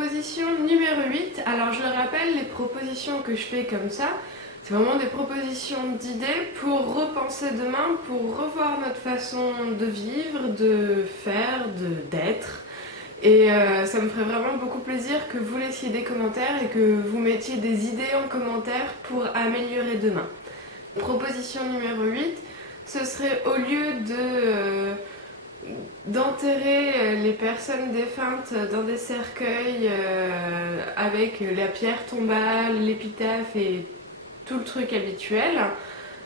Proposition numéro 8. Alors je le rappelle, les propositions que je fais comme ça, c'est vraiment des propositions d'idées pour repenser demain, pour revoir notre façon de vivre, de faire, d'être. Et ça me ferait vraiment beaucoup plaisir que vous laissiez des commentaires et que vous mettiez des idées en commentaire pour améliorer demain. Proposition numéro 8, ce serait au lieu d'enterrer les personnes défuntes dans des cercueils avec la pierre tombale, l'épitaphe et tout le truc habituel,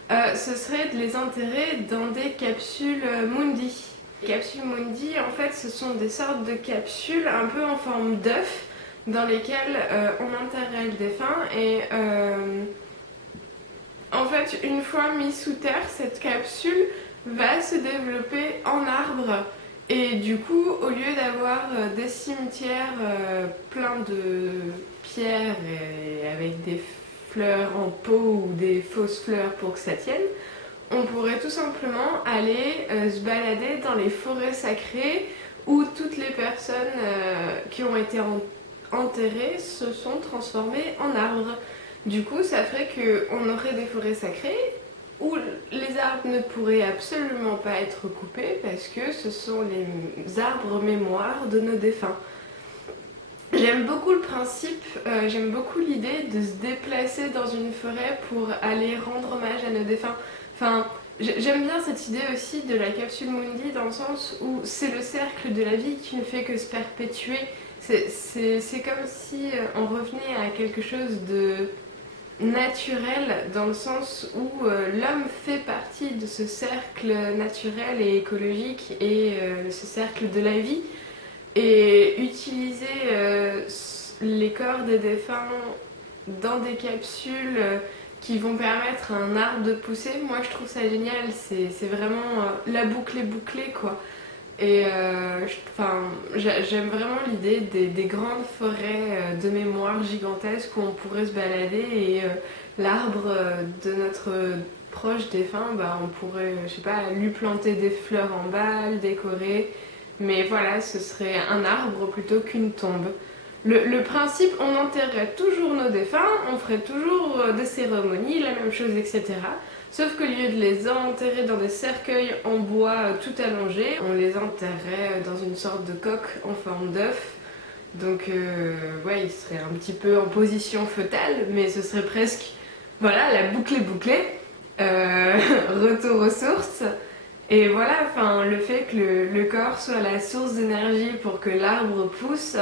ce serait de les enterrer dans des capsules Mundi. Les capsules Mundi, en fait, ce sont des sortes de capsules un peu en forme d'œuf dans lesquelles on enterrait le défunt et en fait, une fois mise sous terre, cette capsule va se développer en arbre. Et du coup, au lieu d'avoir des cimetières pleins de pierres et avec des fleurs en pot ou des fausses fleurs pour que ça tienne, on pourrait tout simplement aller se balader dans les forêts sacrées où toutes les personnes qui ont été enterrées se sont transformées en arbres. Du coup, ça ferait qu'on aurait des forêts sacrées où les arbres ne pourraient absolument pas être coupés parce que ce sont les arbres mémoire de nos défunts. J'aime beaucoup le principe, j'aime beaucoup l'idée de se déplacer dans une forêt pour aller rendre hommage à nos défunts. Enfin, j'aime bien cette idée aussi de la capsule Mundi dans le sens où c'est le cercle de la vie qui ne fait que se perpétuer. C'est comme si on revenait à quelque chose de naturel dans le sens où l'homme fait partie de ce cercle naturel et écologique et ce cercle de la vie. Et utiliser les corps des défunts dans des capsules qui vont permettre à un arbre de pousser, moi je trouve ça génial, c'est vraiment la boucle est bouclée quoi. Et j'aime vraiment l'idée des grandes forêts de mémoire gigantesques où on pourrait se balader et l'arbre de notre proche défunt, on pourrait, je sais pas, lui planter des fleurs en bas, le décorer. Mais voilà, ce serait un arbre plutôt qu'une tombe. Le principe, on enterrerait toujours nos défunts, on ferait toujours des cérémonies, la même chose, etc. Sauf qu'au lieu de les enterrer dans des cercueils en bois tout allongés, on les enterrerait dans une sorte de coque en forme d'œuf. Donc ouais, ils seraient un petit peu en position fœtale, mais ce serait presque, voilà, la boucle est bouclée. Retour aux sources. Et voilà, le fait que le corps soit la source d'énergie pour que l'arbre pousse,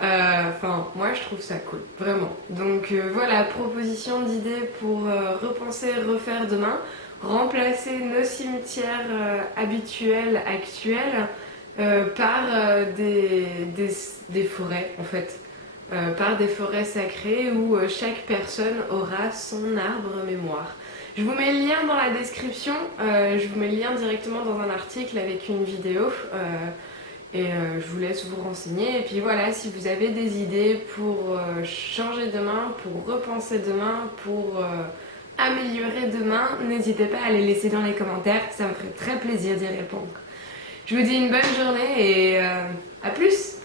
moi je trouve ça cool, vraiment. Donc voilà, proposition d'idées pour repenser, refaire demain, remplacer nos cimetières habituels, actuels, par des forêts en fait. Par des forêts sacrées où chaque personne aura son arbre mémoire. Je vous mets le lien dans la description, je vous mets le lien directement dans un article avec une vidéo je vous laisse vous renseigner. Et puis voilà, si vous avez des idées pour changer demain, pour repenser demain, pour améliorer demain, n'hésitez pas à les laisser dans les commentaires, ça me ferait très plaisir d'y répondre. Je vous dis une bonne journée et à plus!